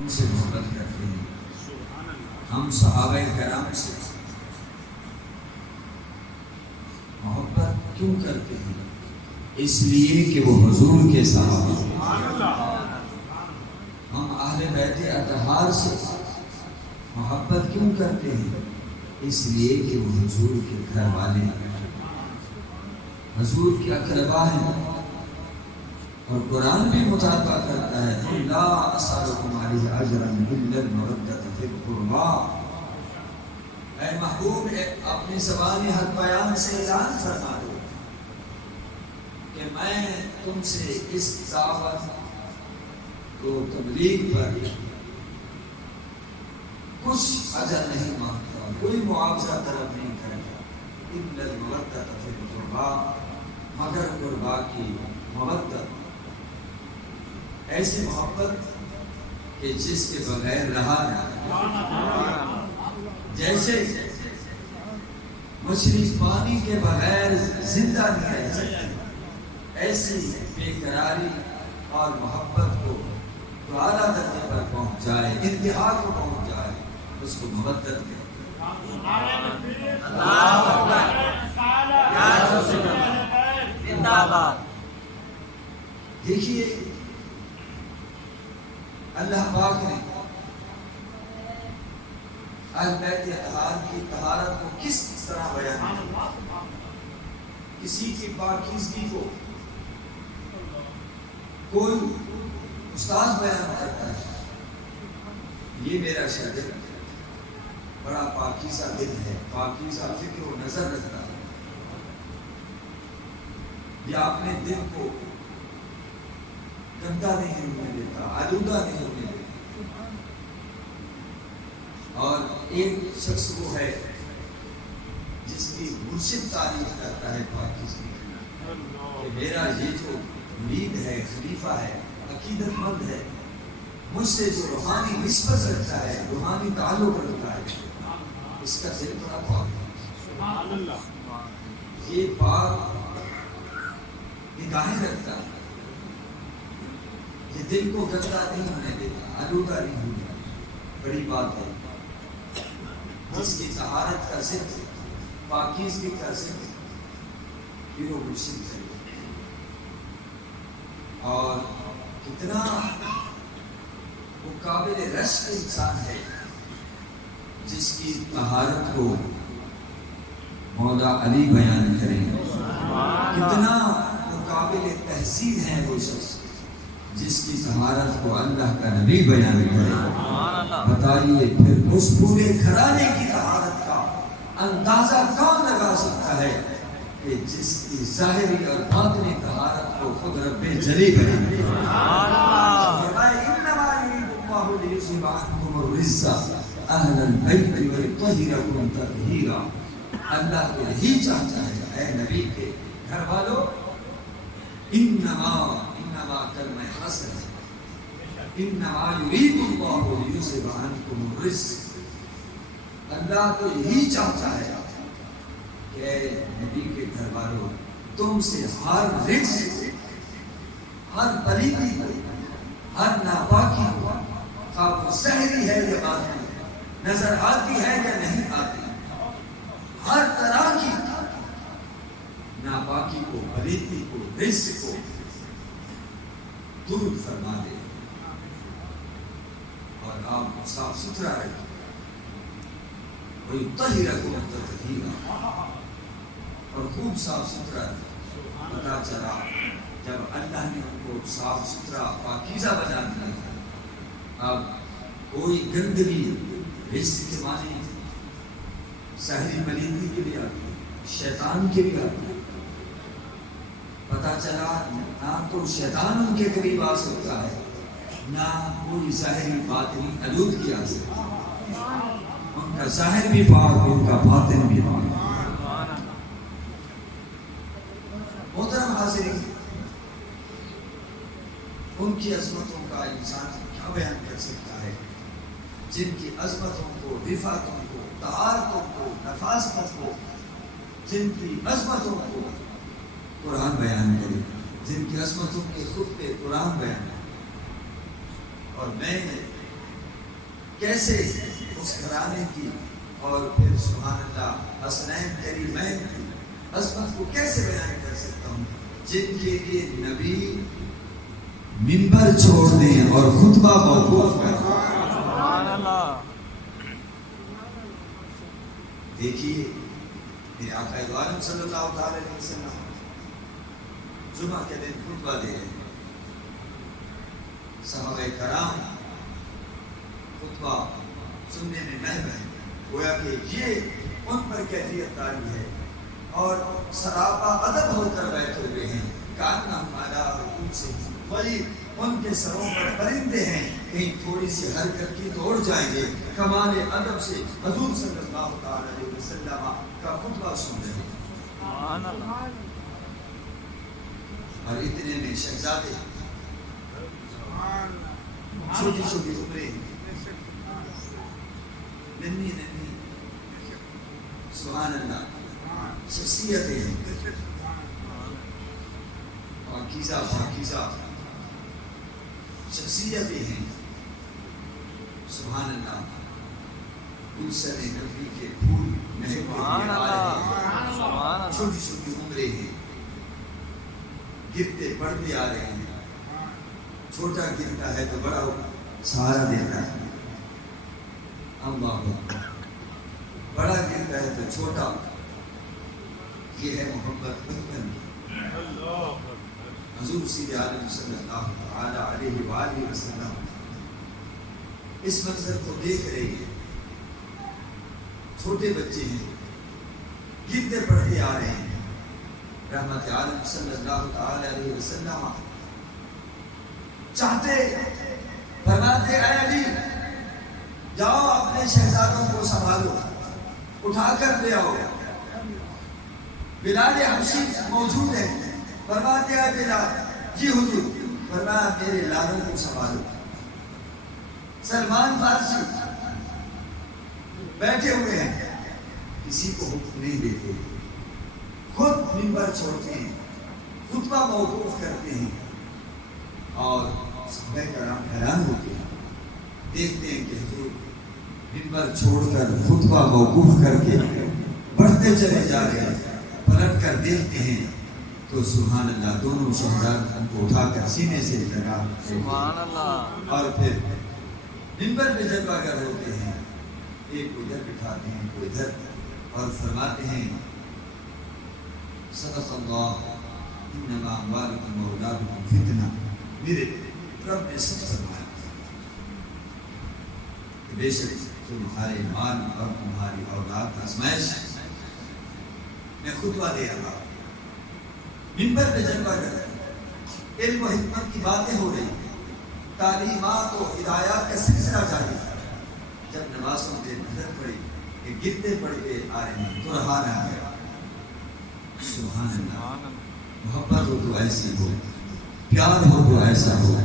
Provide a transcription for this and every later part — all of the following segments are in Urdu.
ان سے محبت کرتے ہیں. ہم صحابہ کرام سے محبت کیوں کرتے ہیں؟ اس لیے کہ وہ حضور کے صحابہ. ہم اہل بیت اطہار سے محبت کیوں کرتے ہیں؟ اس لیے کہ وہ حضور کے گھر والے ہیں، حضور کے اقربا ہیں. اور قرآن بھی مطالبہ کرتا ہے لا اسألکم علیہ اجرا الا المودۃ فی القربى. اے محبوب اپنی زبان حق بیان سے اعلان فرما دو کہ میں تم سے اس دعوت کو تبلیغ پر کچھ اجر نہیں مانگتا، کوئی معاوضہ طلب نہیں کرتا. الا المودۃ فی القربى، مگر قربا کی مودت، ایسی محبت کہ جس کے بغیر رہا نہ. جیسے مچھلی پانی کے بغیر زندہ نہیں رہ سکتی، ایسی بے قراری اور محبت کو جو اعلیٰ درجے پر پہنچ جائے، انتہا کو پہنچ جائے، اس کو محبت کہتے ہیں. دیکھیے اللہ پاک نے اہل بیت اطہار کی طہارت کو کس طرح بیان کیا. کسی کی پاکیزگی کو کوئی استاد بیان کرتا ہے، یہ میرا شاگرد بڑا پاکیزہ دل ہے، پاکیزہ فکر و نظر رکھتا ہے، یا اپنے دل کو گندا نہیں ہونے دیتا، آلودہ نہیں ہونے دیتا. اور ایک شخص وہ ہے جس کی مرشد تعریف کرتا ہے پاکیزگی کہ میرا یہ جو مرید ہے، خلیفہ ہے، عقیدت مند ہے، مجھ سے جو روحانی نسبت رکھتا ہے، روحانی تعلق رکھتا ہے، اس کا دل بڑا پاک ہے. یہ پاک نگاہیں رکھتا ہے، یہ دل کو گندا نہیں ہونے دیتا، آلودہ نہیں ہونے دیتا. بڑی بات ہے جس کی طہارت کا ذکر، پاکیزگی کا ذکر پیر و مرشد ہے. اور کتنا وہ قابل رشک انسان ہے جس کی طہارت کو مولا علی بیان کریں. کتنا وہ قابل تحسین ہے وہ شخص جس کی طہارت کو اللہ کا نبی بیان کرے. بتائیے پھر اس پورے گھرانے کی طہارت کا اندازہ کون لگا سکتا ہے کہ جس کی ظاہری اور باطنی طہارت کو خود رب جلی بیان کرے. انما یرید اللہ لیذھب عنکم الرجس اہل البیت ویطہرکم تطہیرا. اللہ کو یہی چاہتا ہے اے نبی کے گھر والوں، انما کلمہ حسن ہے، انما یرید اللہ لیذھب عنکم الرجس. اللہ تو یہی چاہتا ہے کہ اے نبی کے گھر والوں، تم سے ہر رجس، ہر پلیتی کو، ہر ناپاکی کو، خواہ وہ ظاہری ہے یا باطنی، نظر آتی ہے یا نہیں آتی، ہر طرح کی ناپاکی کو، پلیتی کو، رجس کو دور فرما دے اور آپ کو صاف ستھرا رکھے. وَيُطَّهِرَكُمْ تَطْهِيرًا، اور خوب صاف ستھرا رکھے. پتا چلا جب اللہ نے ان کو صاف ستھرا پاکیزہ بنا دیا، اب کوئی گندگی رجس کے معنی ظاہری پلیتی کے لیے آتی، شیطان کے لیے آتی. پتا چلا نہ تو شیطان ان کے قریب آ سکتا ہے، نہ کوئی ظاہری باطنی آلودگی آ سکتی. ان کا ظاہر بھی پاک، ان کا باطن بھی پاک. محترم حاضرین، ان کی عظمتوں کا انسان کیا بیان کر سکتا ہے جن کی عظمتوں کو، رفعتوں کو، طہارتوں کو، نفاست کو، جن کی عظمتوں کو قرآن بیان کرے، جن کی عظمتوں کے خطبے قرآن بیان کرے. اور میں کیسے اس گھرانے کی اور پھر سبحان اللہ حسنین کریمین کی عظمت کو کیسے بیان کر سکتا ہوں، جن کے لیے نبی منبر چھوڑ دیں اور خطبہ موقوف کر دیں۔ دیکھیے میرے آقا دو عالم صلی اللہ علیہ وسلم جمعہ کے دن خطبہ دے رہے ہیں، صحابہ کرام خطبہ سننے میں محو ہیں، گویا کہ یہ ان پر کیفیت تاری ہے اور سراپا ادب ہو کر بیٹھے ہوئے ہیں، کانہم علی رؤوسہم طیر، ان کے سروں پر پرندے ہیں، کہیں تھوڑی سی حرکت کی تو اڑ جائیں گے۔ کمال ادب سے حضور صلی اللہ علیہ وسلم کا خطبہ سن رہے ہیں، سبحان اللہ۔ اور اتنے میں شہزادے چھوٹی چھوٹی عمریں، ننھی ننھی سبحان اللہ شخصیتیں، پاکیزہ پاکیزہ شخصیتیں ہیں، سبحان اللہ گلشن نبی کے پھول مہکتے ہوئے آ رہے ہیں، چھوٹی چھوٹی عمریں ہیں، گرتے پڑھتے آ رہے ہیں، چھوٹا گرتا ہے تو بڑا سہارا دیتا ہے، اللہ اکبر، بڑا گرتا ہے تو چھوٹا، یہ ہے محبت بچپن کی۔ حضور سید عالم صلی اللہ علیہ وآلہ وسلم اس منظر کو دیکھ رہے ہیں، چھوٹے بچے ہیں، گرتے پڑھتے آ رہے ہیں، رحمت عالم صلی اللہ علیہ وسلم چاہتے فرماتے اے علی جاؤ اپنے شہزادوں کو سنبھالو، اٹھا کر لے آؤ۔ بلال حبشی موجود ہے، فرماتے اے بلال، جی حضور، فرمایا میرے لالوں کو سنبھالو۔ سلمان فارسی بیٹھے ہوئے ہیں، کسی کو حکم نہیں دیتے، خود منبر چھوڑتے ہیں، خطبہ موقوف کرتے ہیں، اور صحابہ کرام حیران ہوتے ہیں، دیکھتے ہیں کہ حضور منبر چھوڑ کر خطبہ موقوف کر کے بڑھتے چلے جا رہے ہیں، پلٹ کر دیکھتے ہیں تو سبحان اللہ دونوں شہزادوں کو اٹھا کر سینے سے لگا، سبحان اللہ، اور پھر منبر پہ جلوہ گر ہوتے ہیں، ایک کو ادھر بٹھاتے ہیں کوئی ادھر، اور فرماتے ہیں صدق اللہ انما اموالکم واولادکم فتنہ، میرے رب نے سب فرمایا کہ بے شک تمہارے مال اور تمہاری اولاد آزمائش ہے۔ میں خطبہ دے رہا ہوں، منبر پہ جلوہ گر، علم و حکمت کی باتیں ہو رہی، تعلیمات و ہدایات کا سلسلہ جاری ہے۔ جب نمازوں پہ نظر پڑی کہ گرتے پڑتے آ رہے ہیں تو رہا نہ گیا، سبحان اللہ، محبت ہو تو ایسی ہو، پیار ہو تو ایسا ہو۔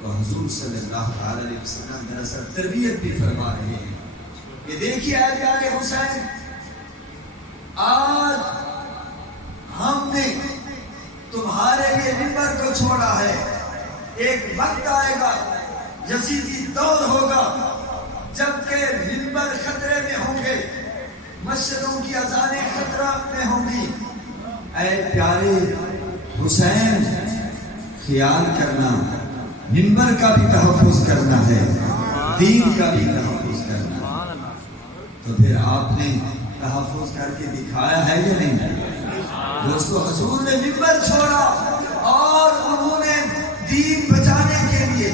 تو حضور صلی اللہ علیہ وسلم دراصل تربیت بھی فرما رہے ہیں کہ دیکھیے اے پیارے حسین، آج ہم نے تمہارے لیے منبر کو چھوڑا ہے، ایک وقت آئے گا، یزیدی دور ہوگا، جبکہ منبر خطرے میں ہوں گے، مسجدوں کی اذانیں خطرہ میں ہوں گی۔ اے پیارے حسین، خیال کرنا، منبر کا بھی تحفظ کرنا ہے، دین کا بھی تحفظ کرنا ہے۔ تو پھر آپ نے تحفظ کر کے دکھایا ہے یا نہیں؟ دوستو حضور نے منبر چھوڑا اور انہوں نے دین بچانے کے لیے،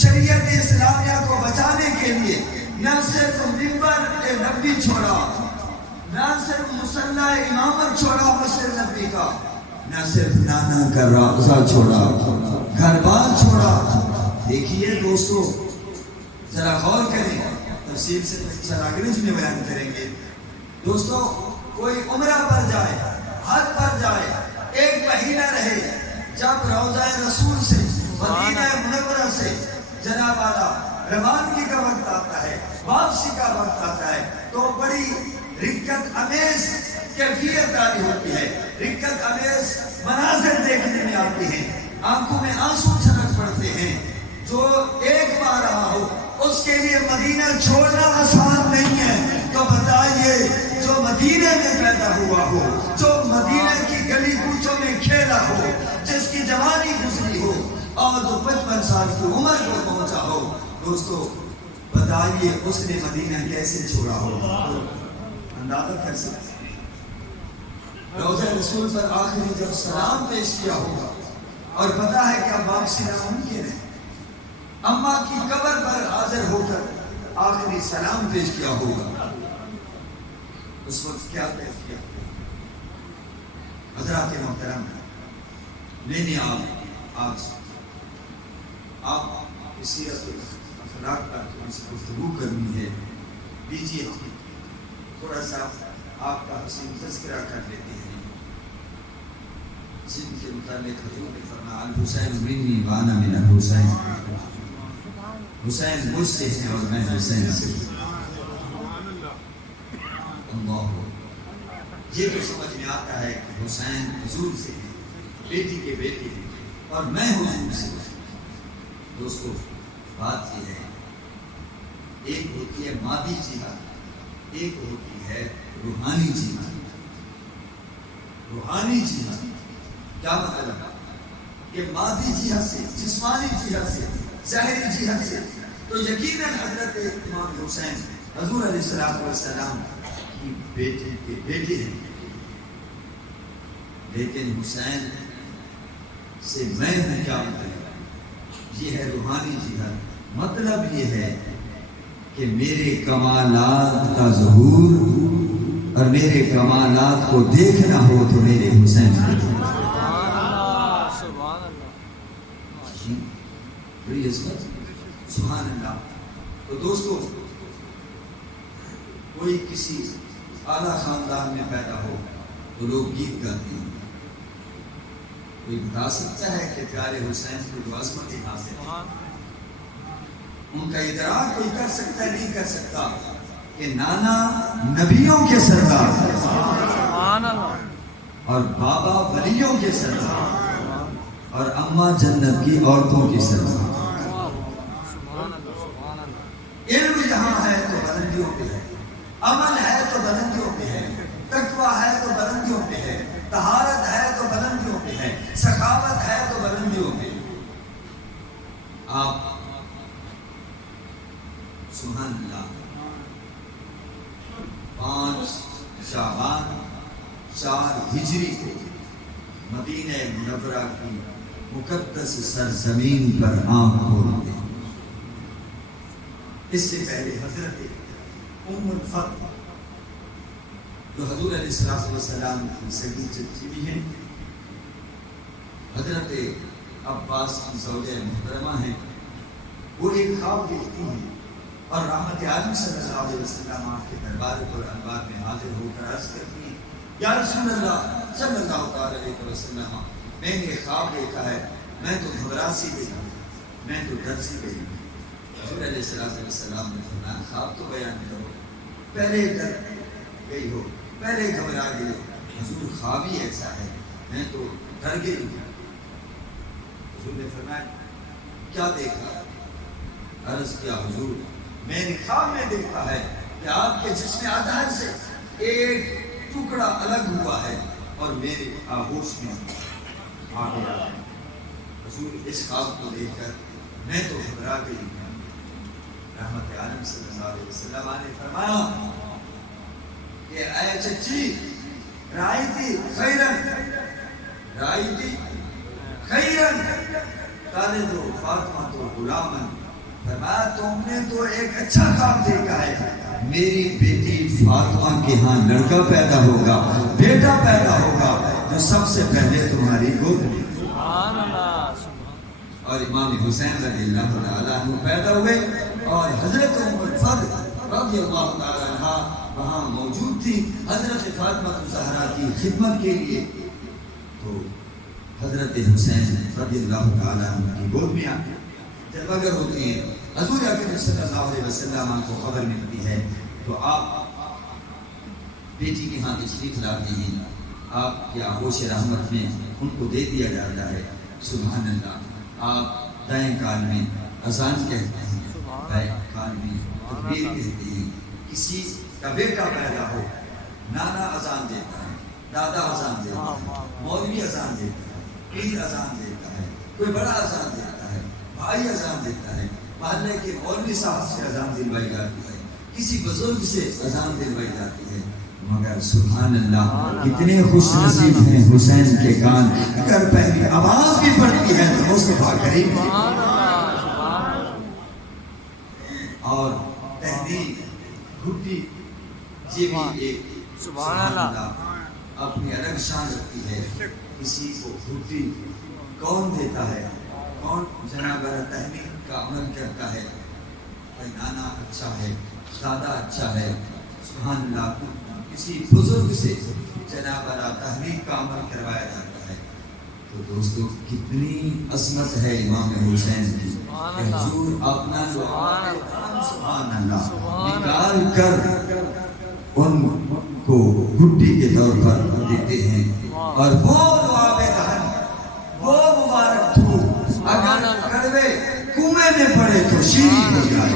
شریعت اسلامیہ کو بچانے کے لیے نہ صرف منبر نبوی چھوڑا، نہ صرف مصلی امامت چھوڑا مسجد نبوی کا، نہ صرف نانا کا روضہ چھوڑا، گھر بار چھوڑا۔ دیکھیے دوستو ذرا غور کریں، تفصیل سے چراغرج میں بیان کریں گے۔ دوستو کوئی عمرہ پر جائے، حج پر جائے، ایک مہینہ رہے، جب روضہ رسول سے مدینہ منورہ سے جناب والا روانگی کا وقت آتا ہے، واپسی کا وقت آتا ہے، تو بڑی رکت امیز کیفیت داری ہوتی ہے، رکت امیز مناظر دیکھنے میں آتی ہیں، آنکھوں میں آنسو چھلک پڑتے ہیں۔ جو ایک بار رہا ہو اس کے لیے مدینہ چھوڑنا آسان نہیں ہے. تو بتائیے جو مدینے میں پیدا ہوا ہو, جو مدینہ کی گلی کوچوں میں کھیلا ہو, جس کی جوانی گزری ہو اور جو 55 سال کی عمر کو پہنچا ہو, دوستو بتائیے اس نے مدینہ کیسے چھوڑا ہو؟ اندازہ کر سکتے ہیں. روضہ رسول پر آخری جب سلام پیش کیا ہوگا اور پتا ہے کہ واپسی ناممکن ہے, اماں کی قبر پر حاضر ہو کر آخری سلام پیش کیا ہوگا, اس وقت کیا کیفیت ہے؟ حضرات محترم, میں نے آج آپ کی سیرت اخلاق پر تھوڑی سی گفتگو کرنی ہے. دیجیے تھوڑا سا آپ کا حسین تذکرہ کر لیتے ہیں. جن کے متعلق حضور نے فرمایا الحسین منی وانا من الحسین, حسین مجھ سے ہیں اور میں حسین سے. اللہ, یہ تو سمجھ میں آتا ہے کہ حسین حضور سے ہیں, بیٹی کے بیٹے ہیں, اور میں حضور سے ہوں. دوستو بات یہ ہے, ایک ہوتی ہے مادی جہاد, ایک ہوتی ہے روحانی جہاد. روحانی جہاد کیا مطلب ہے کہ مادی جہاد سے, جسمانی جہاد سے, ظاہری جہاد سے تو یقیناً حضرت امام حسین حضور علیہ السلام کی بیٹے کے بیٹے ہیں, لیکن حسین سے میں ہوں کیا مطلب؟ یہ ہے روحانی جہاد. مطلب یہ ہے کہ میرے کمالات کا ظہور اور میرے کمالات کو دیکھنا ہو تو میرے حسین سے. سبحان اللہ. تو دوستو کوئی کسی اعلیٰ خاندان میں پیدا ہو تو لوگ گیت گاتے ہیں. کوئی بتا سکتا ہے کہ پیارے حسین کو جو عظمت حاصل ہے ان کا ادراک کوئی کر سکتا ہے؟ نہیں کر سکتا کہ نانا نبیوں کے سردار اور بابا ولیوں کے سردار اور اماں جنت کی عورتوں کی سردار. علم جہاں ہے تو بلندیوں پہ ہے, عمل ہے تو بلندیوں پہ ہے, تقویٰ ہے تو بلندیوں پہ ہے, طہارت ہے تو بلندیوں پہ ہے, سخاوت ہے تو بلندیوں پہ. آپ سبحان اللہ 5 شعبان 4 ہجری کو مدینہ منورہ کی مقدس سرزمین پر آنکھ کھولتے ہیں. اس سے پہلے حضرت ام الفضل جو حضور علیہ السلام کی سگی چچی بھی ہیں, حضرت عباس کی زوجہ محترمہ ہیں, وہ ایک خواب دیکھتی ہیں اور رحمت عالم صلی اللہ علیہ وسلم آپ کے دربار پر انوار میں حاضر ہو کر عرض کرتی ہیں یا رسول اللہ صلی اللہ علیہ وسلم, میں نے خواب دیکھا ہے, میں تو گھبرا سی گئی, میں تو ڈر سی گئی. حضور علیہ السلام نے فرمایا خواب تو بیان کرو, پہلے ڈر گئی ہو, پہلے گھبرا گئی ہو. حضور خواب ہی ایسا ہے, میں تو ڈر گئی ہوں. حضور نے فرمایا کیا دیکھا؟ عرض کیا حضور میں نے خواب میں دیکھا ہے کہ آپ کے جسم اطہر سے ایک ٹکڑا الگ ہوا ہے اور میرے آغوش میں آ گیا ہے. حضور اس خواب کو دیکھ کر میں تو گھبرا گئی. رحمت عالم صلی اللہ علیہ وسلم نے فرمایا کہ اے چچی رائتی خیرن, رائتی خیرن تالد فاطمہ تو غلامن, فرمایا تم نے تو ایک اچھا خواب دیکھا ہے, میری بیٹی فاطمہ کے ہاں لڑکا پیدا ہوگا, بیٹا پیدا ہوگا جو سب سے پہلے تمہاری گود میں. اور امام حسین رضی اللہ تعالیٰ عنہ پیدا ہوئے اور حضرت ام الفضل رضی اللہ تعالیٰ عنہ وہاں موجود تھی حضرت فاطمہ الزہرا کی خدمت کے لیے. تو حضرت حسین رضی اللہ تعالیٰ عنہ کی گود میں آ جب اگر ہوتے ہیں حضور اکرم صلی اللہ علیہ وسلم کو خبر ملتی ہے تو آپ بیٹی کے ہاں تشریف لاتے ہیں, آپ کے آغوش رحمت میں ان کو دے دیا جاتا ہے. سبحان اللہ. آپ دائیں کان میں اذان کہتے ہیں, بائیں کان میں تکبیر کہتے ہیں. کسی کا بیٹا پیدا ہو، نانا اذان دیتا ہے، دادا اذان دیتا ہے، مولوی اذان دیتا ہے، پیر اذان دیتا ہے، کوئی بڑا اذان دیتا ہے، بھائی اذان دیتا ہے، محلے کے مولوی صاحب سے اذان دلوائی جاتی ہے، کسی بزرگ سے اذان دلوائی جاتی ہے. مگر سبحان اللہ کتنے خوش نصیب ہیں حسین کے کان، اگر پہلی آواز بھی پڑتی ہے تو مصطفیٰ کریم اور تحریک گھٹی یہ بھی ایک سبحان اللہ اپنی الگ شان رکھتی ہے. کسی کو گھٹی کون دیتا ہے؟ کون جناب تحریک کا عمل کرتا ہے؟ بھائی نانا اچھا ہے، دادا اچھا ہے، سبحان اللہ کسی بزرگ سے جناب تحریک کا عمل کروایا جاتا ہے. تو دوستو کتنی عظمت ہے امام حسین کی. حضور اپنا سبحان اللہ نکال کر ان کو گھٹی کے طور پر دیتے ہیں، اور وہ لعاب دہن، وہ مبارک دھوپ اگر کڑوے کنویں میں پڑے تو شیریں ہو جائے،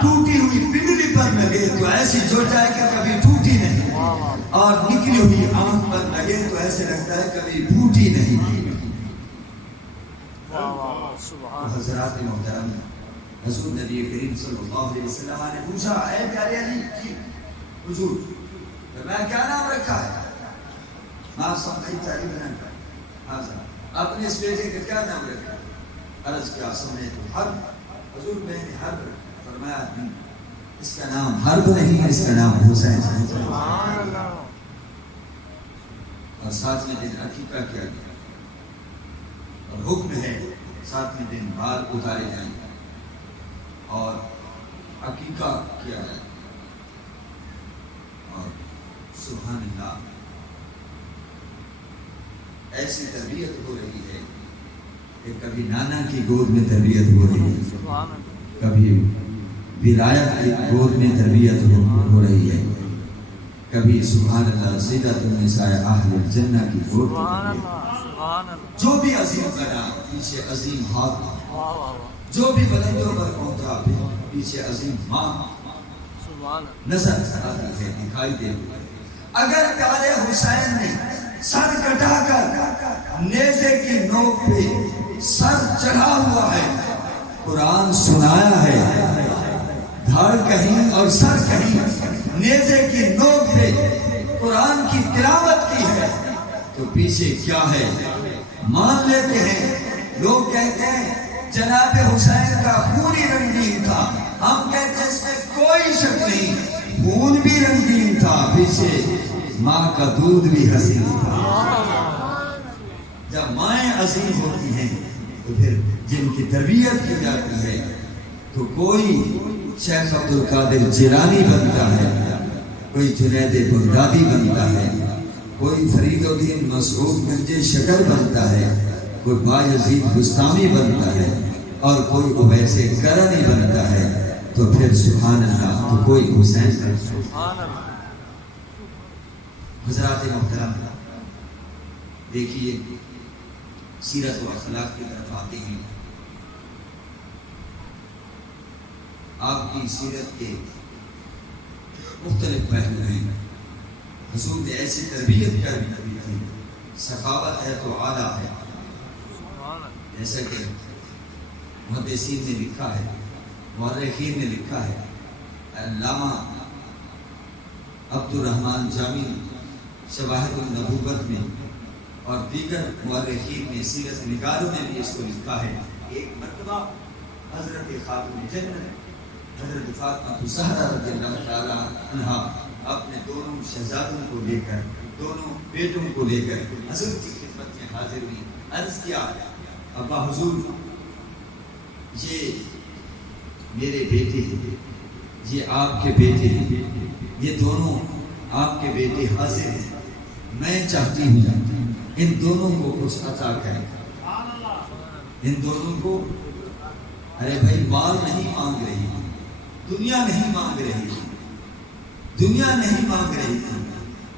ٹوٹی ہوئی پنڈلی پر لگے تو ایسی جو جائے کہ کبھی ٹوٹی نہیں، اور نکلی ہوئی آنکھ پر لگے تو ایسے لگتا ہے کبھی پھوٹی نہیں. حضرات محترم، حضور نبی کریم صلی اللہ علیہ وسلم نے پوچھا اے پیارے علی کی حضور میں کیا نام رکھا ہے؟ ماں سمجھتا ہے اپنے اس بیٹے کا کیا نام رکھا؟ عرض کیا سمجھے تو حرب. حضور میں نے حرب فرمایا نہیں، اس کا نام حرب نہیں ہے، اس کا نام حسین ہے. اور ساتویں دن عقیقہ کیا گیا، اور حکم ہے ساتویں دن بال اتارے جائیں اور عقیقہ کیا جائے. اور سبحان اللہ ایسی تربیت ہو رہی ہے کہ کبھی نانا کی گود میں تربیت ہو رہی ہے، کبھی ولایت کی گود میں تربیت ہو رہی ہے، کبھی سبحان اللہ سیدۃ النساء اہل الجنہ کی گود میں تربیت. جو بھی عظیم بنا پیچھے عظیم ہاتھ، جو بھی بلندوں پر پہنچا پیچھے عظیم ماں نظر آتی ہے، دکھائی دیتی ہے. اگر پیارے حسین نے سر کٹا کر نیزے کی نوک پہ سر چڑھا ہوا ہے، قرآن سنایا ہے، دھڑ کہیں اور سر کہیں، نیزے کی نوک پہ قرآن کی تلاوت کی ہے، تو پیچھے کیا ہے؟ مان لیتے ہیں. لوگ کہتے ہیں جناب حسین کا خون ہی رنگین تھا، ہم کہتے ہیں اس میں کوئی شک نہیں، خون بھی رنگین تھا، پیچھے ماں کا دودھ بھی حسین تھا. جب مائیں عظیم ہوتی ہیں تو پھر جن کی تربیت کی جاتی ہے تو کوئی شیخ عبد القادر جیلانی بنتا ہے، کوئی جنید بغدادی بنتا ہے، کوئی فرید الدین مسعود گنج شکر بنتا ہے، کوئی بایزید بستامی بنتا ہے، اور کوئی اویس کرنی بنتا ہے، تو پھر سبحان اللہ تو کوئی حسین بنتا ہے. حضرات محترم دیکھیے سیرت و اخلاق کی طرف آتے ہیں. آپ کی سیرت کے مختلف پہلو ہیں. حضور نے ایسی تربیت کر دی تھی، سخاوت ہے تو اعلیٰ ہے. جیسا کہ محدثین نے لکھا ہے، مورخین نے لکھا ہے، علامہ عبد الرحمن جامی شواہد النبوت میں اور دیگر مورخین نے، سیرت نگاروں نے بھی اس کو لکھا ہے. ایک مرتبہ حضرت خاتون جنت حضرت فاطمہ الزہرا رضی اللہ تعالی عنہا اپنے دونوں شہزادوں کو لے کر، دونوں بیٹوں کو لے کر حضور کی خدمت میں حاضر ہوئی. عرض کیا ابا حضور یہ میرے بیٹے ہیں، یہ آپ کے بیٹے ہیں، یہ دونوں آپ کے بیٹے حاضر ہیں، میں چاہتی ہوں ان دونوں کو کچھ عطا کریں. ان دونوں کو، ارے بھائی مال نہیں مانگ رہی، دنیا نہیں مانگ رہی تھی، دنیا نہیں مانگ رہی تھی،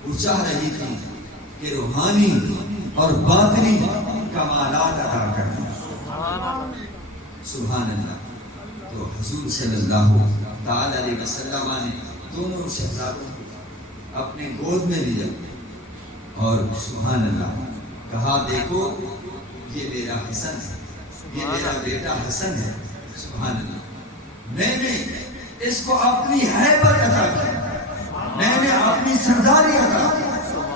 وہ چاہ رہی تھی کہ روحانی اور باطنی کمالات عطا کریں. سبحان اللہ. تو حضور صلی اللہ تعالی علیہ وسلم نے دونوں شہزادوں کو اپنے گود میں لیا اور سبحان اللہ کہا دیکھو یہ میرا حسن ہے، یہ میرا بیٹا حسن ہے، سبحان اللہ میں نے اس کو اپنی ہیبت عطا کی، میں نے اپنی سرداری عطا کی،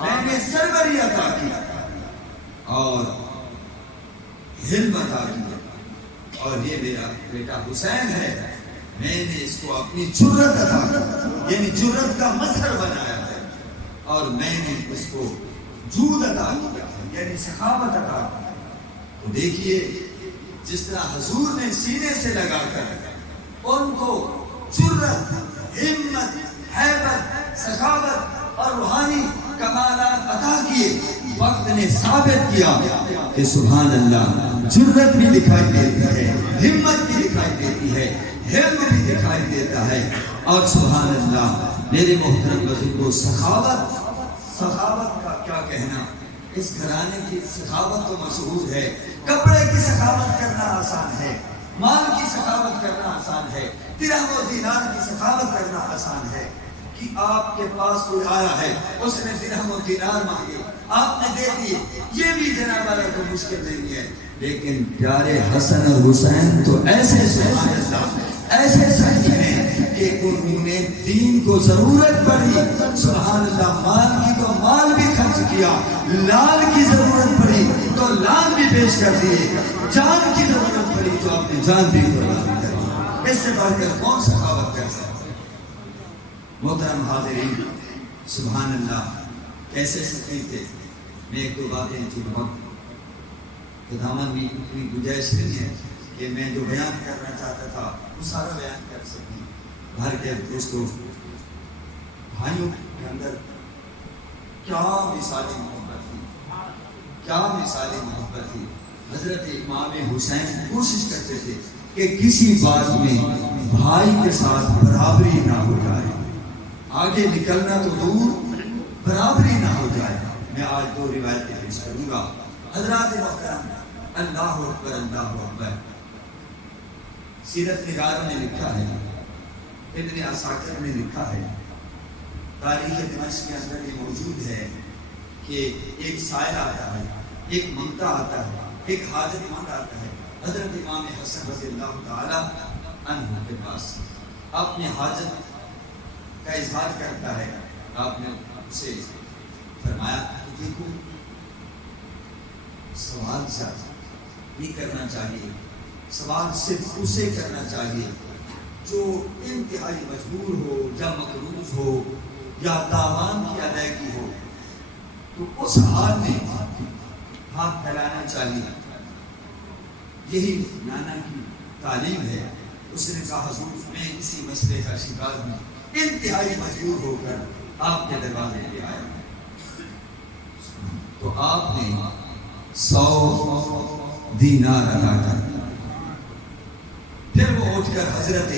میں نے سروری عطا کی اور علم عطا کیا، اور یہ میرا بیٹا حسین ہے، میں نے اس کو اپنی جرت عطا کی، یعنی جرت کا مظہر بنایا ہے، اور میں نے اس کو جود عطا کیا یعنی سخاوت عطا کی۔ تو دیکھیے جس طرح حضور نے سینے سے لگا کر ان کو جرت، ہمت، ہیبت، سخاوت اور روحانی کمالات عطا کیے، وقت نے ثابت کیا کہ سبحان اللہ جرت بھی دکھائی دیتی ہے، ہمت بھی دکھائی دیتی ہے، علم بھی دکھائی دیتا ہے، اور سبحان اللہ میرے محترم بزرگوں سخاوت کا کیا کہنا، اس گھرانے کی سخاوت تو مشہور ہے، کپڑے کی سخاوت کرنا آسان ہے، مال کی سخاوت کرنا آسان ہے، درہم و دینار کی سخاوت کرنا آسان ہے کہ آپ کے پاس کوئی آیا ہے اس نے درہم و دینار مانگے آپ نے دے دیے، یہ بھی جناب والا تو مشکل نہیں ہے، لیکن پیارے حسن اور حسین تو ایسے سبحان اللہ ایسے سچ ہیں کہ انہوں نے دین کو ضرورت پڑی سبحان اللہ مال کی تو مال بھی خرچ کیا، لال کی ضرورت پڑی تو لال بھی پیش کر دیے، جان کی ضرورت پڑی تو آپ نے جان بھی قربان کر، اس سے بڑھ کر کون سخاوت کر سکتا ہے؟ محترم حاضرین سبحان اللہ کیسے سکتے تھے؟ میں ایک دو باتیں تھی وقت کہ دامن بھی اتنی گنجائش نہیں ہے کہ میں جو بیان کرنا چاہتا تھا وہ سارا بیان کر سکوں۔ گھر کے دوستوں بھائیوں کے اندر کیا مثالی محبت تھی، کیا مثالی محبت تھی۔ حضرت امام حسین کوشش کرتے تھے کہ کسی بات میں بھائی کے ساتھ برابری نہ ہو جائے، آگے نکلنا تو دور برابری نہ ہو جائے۔ میں آج دو روایتیں پیش کروں گا۔ حضرات محترم اللہ اکبر اللہ اکبر، سیرت نگاروں نے لکھا ہے، ابن عساکر نے لکھا ہے، تاریخ دمشق کے اندر یہ موجود ہے کہ ایک سائل آتا ہے، ایک منگتا آتا ہے، ایک حاجت مند آتا ہے حضرت امام حسن رضی اللہ تعالی عنہ کے پاس، اپنے حاجت کا اظہار کرتا ہے۔ آپ نے اسے فرمایا کہ دیکھو سوال نہیں کرنا چاہیے، سوال صرف اسے کرنا چاہیے جو انتہائی مجبور ہو یا مقروض ہو یا داوان کی ادائیگی ہو، تو اس حال میں ہاتھ پھیلانا چاہیے۔ یہی نانا کی تعلیم ہے۔ اس نے کہا حضور میں اسی مسئلے کا شکار ہوں، انتہائی مجبور ہو کر آپ کے دروازے پہ آیا، تو آپ نے 100 دینار ادا کر، پھر وہ اٹھ کر حضرت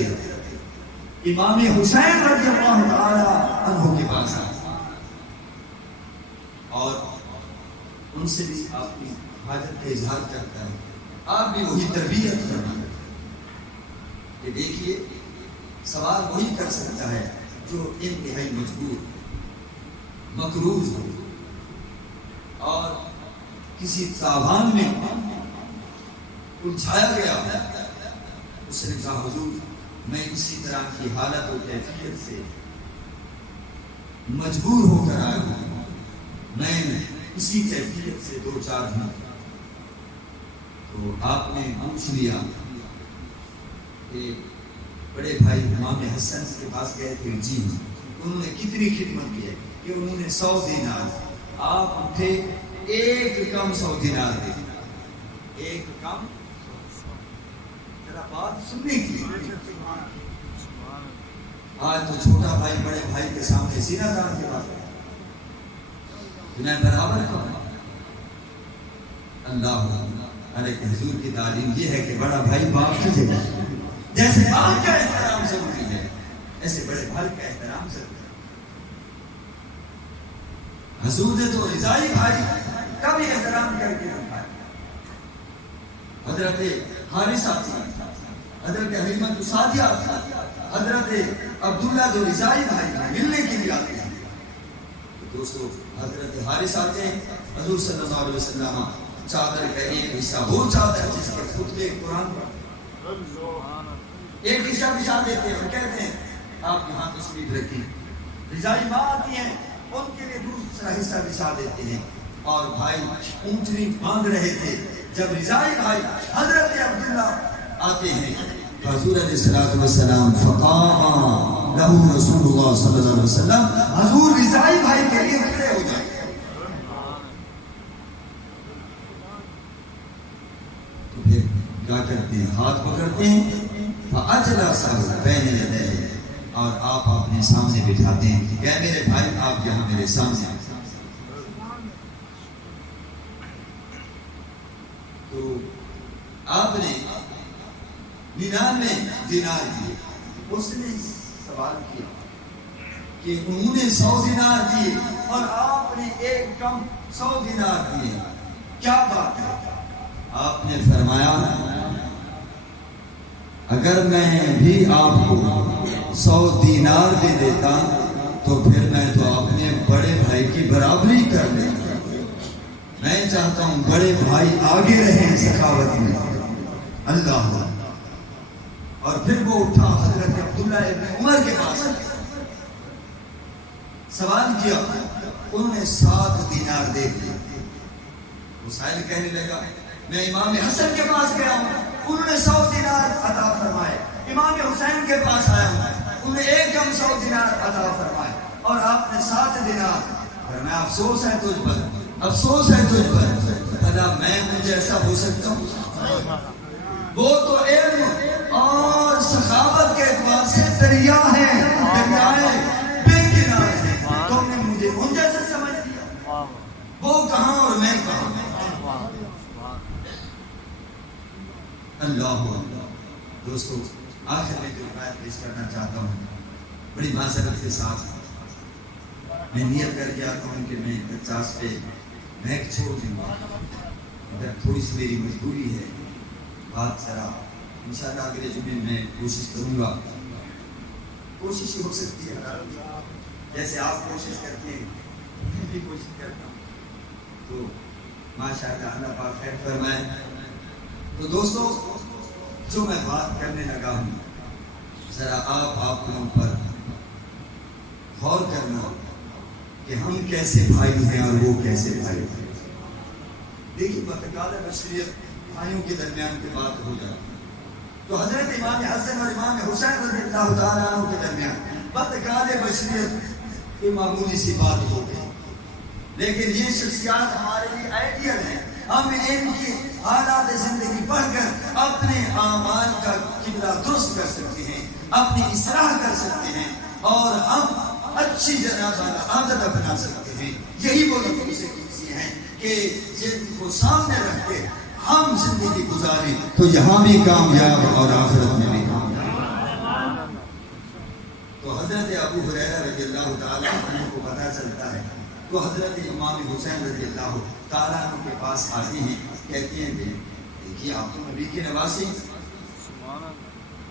امام حسین رضی اللہ تعالی عنہ کے پاس آیا اور ان سے بھی آپ کی حاجت کا اظہار کرتا ہے۔ آپ بھی وہی تربیت کرنا کہ دیکھیے سوال وہی کر سکتا ہے جو انتہائی مجبور، مقروض ہو اور کسی تاوان میں الجھایا گیا۔ اس نے کہا حضور میں اسی طرح کی حالت و کیفیت سے مجبور ہو کر آیا ہوں، میں اسی کیفیت سے دو چار ہوں۔ تو آپ نے پوچھ لیا کہ بڑے بھائی امام حسن کے پاس گئے تھے، جی انہوں نے کتنی خدمت کی ہے کہ انہوں نے 100 دینار، آپ اٹھے ایک کم 100 دینار دے، ایک کم، ذرا بات سننے کی۔ آج تو چھوٹا بھائی بڑے بھائی کے سامنے سینہ تان کے بات ہے، میں برابر کروں۔ اللہ علیہ حضور کی تعلیم یہ ہے کہ بڑا بھائی باپ کی جگہ، جیسے باپ کا احترام ضروری ہے ایسے بڑے بھائی کا احترام ضروری ہے۔ حضور نے تو رضائی بھائی کا بھی احترام کر کے رکھا ہے۔ حضرت حارثہ، حضرت حلیمہ سعدیہ، حضرت عبداللہ جو رضائی بھائی ہیں ملنے کے لیے آتے ہیں. دوستو حضرت حارث آتے ہیں, حضور صلی اللہ علیہ وسلم چادر کا ایک حصہ, وہ چادر جس کے خطبے قرآن پر ایک حصہ بچھا دیتے ہیں اور کہتے ہیں آپ یہاں تشریف رکھیں. رضائی ماں آتی ہیں, ان کے لیے دوسرا حصہ بچھا دیتے ہیں. اور بھائی اونٹنی باندھ رہے تھے, جب رضائی بھائی حضرت عبداللہ آتے ہیں حضور علیہ السلام فقام لہو رسول اللہ صلی اللہ علیہ وسلم, حضور رضائی بھائی کے لیے کھڑے ہو جائیں. تو پھر کیا کرتے ہیں, ہاتھ پکڑتے ہیں فَأَجْلَسَهُ بَيْنَ يَدَيْهِ, اور آپ اپنے سامنے بٹھاتے ہیں کہ میرے بھائی آپ یہاں میرے سامنے. تو آپ نے 99 دینار دیے. اس نے سوال کیا کہ انہوں نے 100 دینار دیے اور آپ نے ایک کم 100 دینار دیے, کیا بات ہے؟ آپ نے فرمایا اگر میں بھی آپ کو 100 دینار دے دیتا تو پھر میں تو اپنے بڑے بھائی کی برابری کر لیتا. میں چاہتا ہوں بڑے بھائی آگے رہیں سخاوت میں. اللہ. اور پھر وہ اٹھا حضرت عبداللہ ابن عمر کے پاس سوال کیا, انہوں نے 7 دینار دے دیے. وہ سائل کہنے لگا میں امام حسن کے پاس گیا ہوں, انہوں نے 100 دینار عطا فرمائے. امام حسین کے پاس آیا ہوں, انہوں نے ایک کم 100 دینار عطا فرمائے اور آپ نے 7 دینار. میں افسوس ہے تجھ پر, افسوس ہے تجھ پر, بھلا میں مجھے ایسا ہو سکتا ہوں؟ وہ تو علم اور سخاوت کے اعتبار سے دریا ہے, دریائے بے کنارے ہیں. تم نے مجھے ان جیسا سمجھ لیا, وہ کہاں اور میں کہاں. اللہ. دوستو آخر میں جو بات پیش کرنا چاہتا ہوں بڑی معذرت کے ساتھ, میں نیت کر کے آتا ہوں کہ میں 50 پہ میک چھوڑ دوں گا, اگر تھوڑی سی میری مجبوری ہے. بات ذرا انشاءاللہ اگلے جمعے میں کوشش کروں گا. کوشش ہی ہو سکتی ہے جیسے آپ کوشش کرتے ہیں میں بھی کوشش کرتا ہوں, تو ماشاءاللہ اللہ پاک خیر فرمائے. تو دوستو جو میں بات کرنے لگا ہوں ذرا آپ لوگوں پر غور کرنا کہ ہم کیسے بھائی ہیں اور وہ کیسے بھائی ہیں. دیکھیے بتقاضۂ بشریت بھائیوں کے درمیان کی بات ہو جائے تو حضرت امام حسن اور امام حسین رضی اللہ تعالیٰ عنہ کے درمیان بتقاضۂ بشریت یہ معمولی سی بات ہو گئی. لیکن یہ شخصیات ہمارے لیے آئیڈیل ہیں. ہم ان کی حالات زندگی پڑھ کر اپنے اعمال کا قبلہ درست کر سکتے ہیں, اپنی اصلاح کر سکتے ہیں اور ہم اچھی جناب عادت اپنا سکتے ہیں. یہی وہ لوگ سے کسی ہیں کہ جن کو سامنے رکھ کے ہم زندگی گزاریں تو یہاں بھی کامیاب اور آخرت میں بھی کامیاب. تو حضرت ابو ہریرہ رضی اللہ تعالیٰ عنہ کو پتہ چلتا ہے تو حضرت امام حسین رضی اللہ تعالیٰ عنہ کے پاس آتے ہیں, کہتے ہیں کہ دیکھیے آپ تو نبی کے نواسے,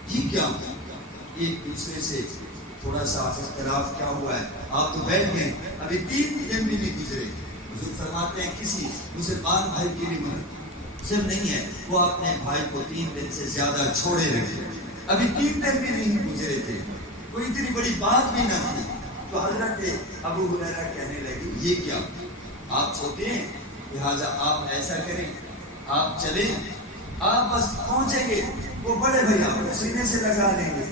یہ کیا ایک دوسرے سے تھوڑا سا اختلاف کیا ہوا ہے, آپ تو بیٹھ گئے, ابھی 3 دن بھی نہیں گزرے. حضور فرماتے ہیں کسی مسلمان بھائی کی بھی صرف نہیں ہے, وہ اپنے بھائی کو 3 دن سے زیادہ چھوڑے رکھے, ابھی 3 دن بھی نہیں گزرے تھے, کوئی اتنی بڑی بات بھی نہ تھی. تو حضرت ابو ہریرہ کہنے لگے یہ کیا آپ چھوٹے ہیں, لہٰذا آپ ایسا کریں, آپ چلیں, آپ بس پہنچیں گے, وہ بڑے بھائی آپ کو سینے سے لگا لیں گے,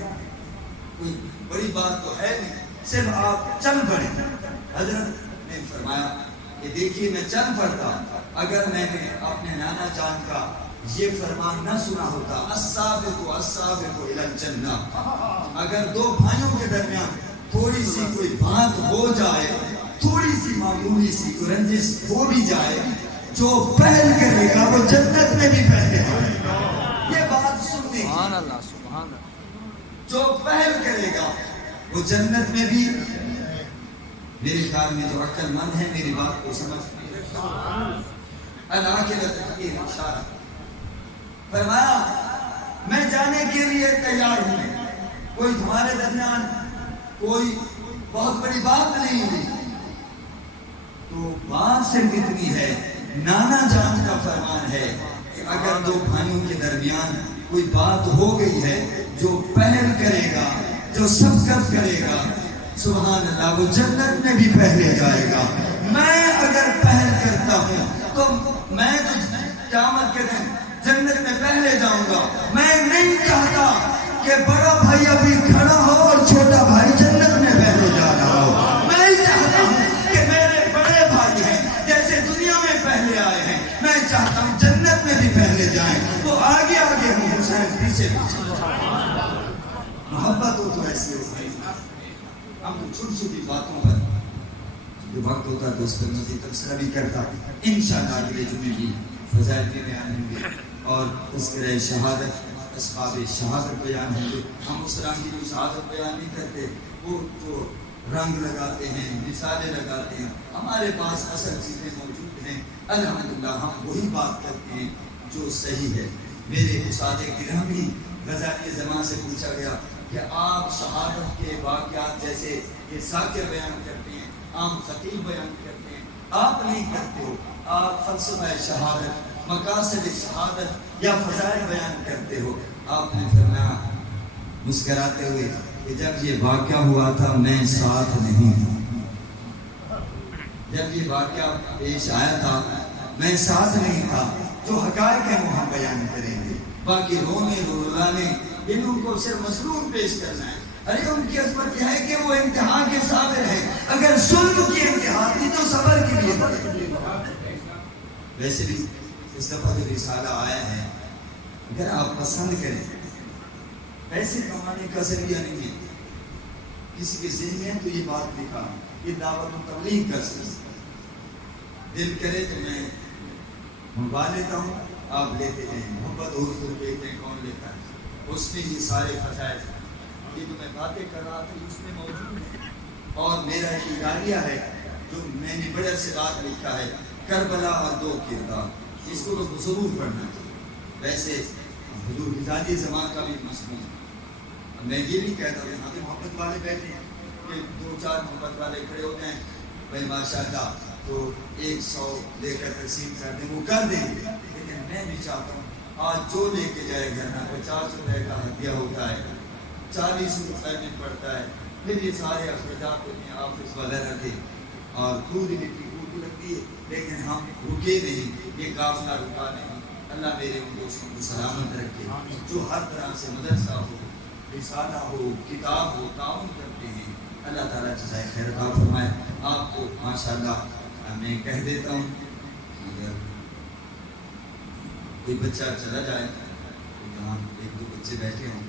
کوئی بڑی بات تو ہے نہیں, صرف آپ چل پڑیں. حضرت نے فرمایا کہ دیکھیے میں چل پڑتا, اگر میں نے اپنے نانا جان کا یہ فرمان نہ سنا ہوتا السابق الی الجنہ, اگر 2 بھائیوں کے درمیان تھوڑی سی کوئی بات ہو جائے, تھوڑی سی معمولی سی رنجش ہو بھی جائے, جو پہل کرے گا وہ جنت میں بھی پہلے آئے گا. یہ بات سننے کی, سبحان اللہ سبحان اللہ, جو پہل کرے گا وہ جنت میں بھی. میرے خیال میں جو عقل مند ہے میری بات کو سمجھ فرمایا میں جانے کے لیے تیار ہوں, کوئی تمہارے درمیان کوئی بہت بڑی بات نہیں ہوئی، تو بات صرف اتنی ہے، نانا جان کا فرمان ہے کہ اگر دو بھائیوں کے درمیان کوئی بات ہو گئی ہے، جو پہل کرے گا، جو سبقت کرے گا، سبحان اللہ، وہ جنت میں بھی پہلے جائے گا۔ میں اگر پہل کرتا ہوں تو میں تو قیامت کے دن جنت میں پہلے جاؤں گا۔ میں نہیں چاہتا کہ بڑا بھائی ابھی کھڑا ہو اور چھوٹا بھائی جنت میں پہلے جا رہا ہو۔ میں نہیں چاہتا ہوں کہ میرے بڑے بھائی ہیں جیسے دنیا میں پہلے آئے ہیں، میں چاہتا ہوں جنت میں بھی پہلے جائیں، تو آگے آگے ہوں، حسین پیچھے پیچھے۔ محبت ہو تو ایسی ہو بھائی، ہم تو چھوٹی چھوٹی باتوں پر جو وقت ہوتا ہے تو اس پر مزید تبصرہ بھی کرتا، انشاءاللہ اگلے جمعے بھی فضائل بھی بیان ہوں گے اور تذکرہ شہادت، اسباب شہادت بیان ہوں گے۔ ہم اس رنگ کی جو شہادت بیان نہیں کرتے، وہ جو رنگ لگاتے ہیں، مثالیں لگاتے ہیں، ہمارے پاس اصل چیزیں موجود ہیں، الحمدللہ ہم وہی بات کرتے ہیں جو صحیح ہے۔ میرے استاد گرامی غزالی زمان سے پوچھا گیا کہ آپ شہادت کے واقعات جیسے یہ ذاکر بیان کرتے ہیں، عام خطیب بیان کرتے ہیں، آپ نہیں کرتے ہو، آپ فلسفہ شہادت، مقاصد شہادت یا فضائل بیان کرتے ہو۔ آپ نے فرمایا مسکراتے ہوئے کہ جب یہ واقعہ ہوا تھا میں ساتھ نہیں تھا، جب یہ واقعہ پیش آیا تھا میں ساتھ نہیں تھا، جو حقائق ہیں وہ ہم بیان کریں گے، باقی رونے رلانے ان کو صرف مسرور پیش کرنا ہے۔ ارے ان کی عظمت یہ ہے کہ وہ امتحان کے صابر ہیں، اگر ظلم کی امتحان تھی تو صبر کے لیے تھے۔ ویسے بھی اس دفعہ جو رسالہ آیا ہے، اگر آپ پسند کریں، پیسے کمانے کا ذریعہ نہیں ہے، کسی کے ذہن میں تو یہ بات لکھا، یہ دعوت و تبلیغ کا سلسلہ، دل کرے تو میں منگوا لیتا ہوں، آپ لیتے ہیں، محبت ہو تو لیتے ہیں، کون لیتا ہے؟ اس میں یہ سارے فضائل، یہ جو میں باتیں کر رہا تھا اس میں موجود ہے۔ اور میرا ایک اداریہ ہے جو میں نے بڑے سے بات لکھا ہے، کربلا اور دو کردار، اس کو تو ضرور پڑھنا چاہیے۔ ویسے حضور غزالی زمان کا بھی مضمون، میں یہ بھی کہتا ہوں یہاں پہ محبت والے بیٹھے ہیں کہ دو چار محبت والے کھڑے ہو جائیں، بھائی ماشاءاللہ تو 100 لے کر تقسیم کر دیں، وہ کر دیں گے، لیکن میں بھی چاہتا ہوں آج جو لے کے جائے گھر میں 50 روپے کا ہدیہ ہوتا ہے، 40 روپے میں پڑتا ہے، پھر یہ سارے اخراجات ہوتے ہیں، آفس وغیرہ کے، اور دودھ مٹی بھوک لگتی ہے، لیکن ہم رکے نہیں، یہ قافلہ رکا نہیں۔ اللہ میرے ان دوستوں کو سلامت رکھے جو ہر طرح سے مدرسہ ہو، رسالہ ہو، کتاب ہو، تعاون کرتے ہیں، اللہ تعالیٰ جزائے خیر عطا فرمائے۔ آپ کو ماشاءاللہ میں کہہ دیتا ہوں، اگر کوئی بچہ چلا جائے تو یہاں ایک دو بچے بیٹھے ہوں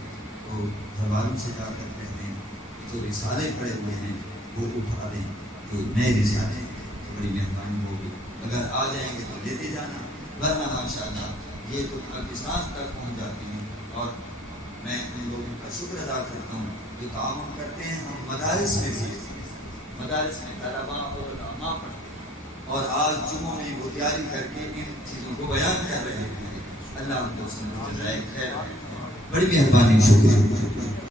تو زبانوں سے جا کر کہتے ہیں کہ جو رسالے پڑے ہوئے ہیں وہ اٹھا دیں، جو نئے رسالے، بڑی مہربانی ہوگی۔ اگر آ جائیں گے تو لیتے جانا، ورنہ ماشاءاللہ یہ تو پاکستان تک پہنچ جاتی ہیں۔ اور میں ان لوگوں کا شکر ادا کرتا ہوں جو تعاون کرتے ہیں۔ ہم مدارس میں بھی، مدارس میں طلباء اور علماء پڑھتے ہیں، اور آج جمعوں میں وہ تیاری کر کے ان چیزوں کو بیان کر رہے ہیں۔ اللہ ہم کو جزائے خیر، بڑی مہربانی، شکریہ۔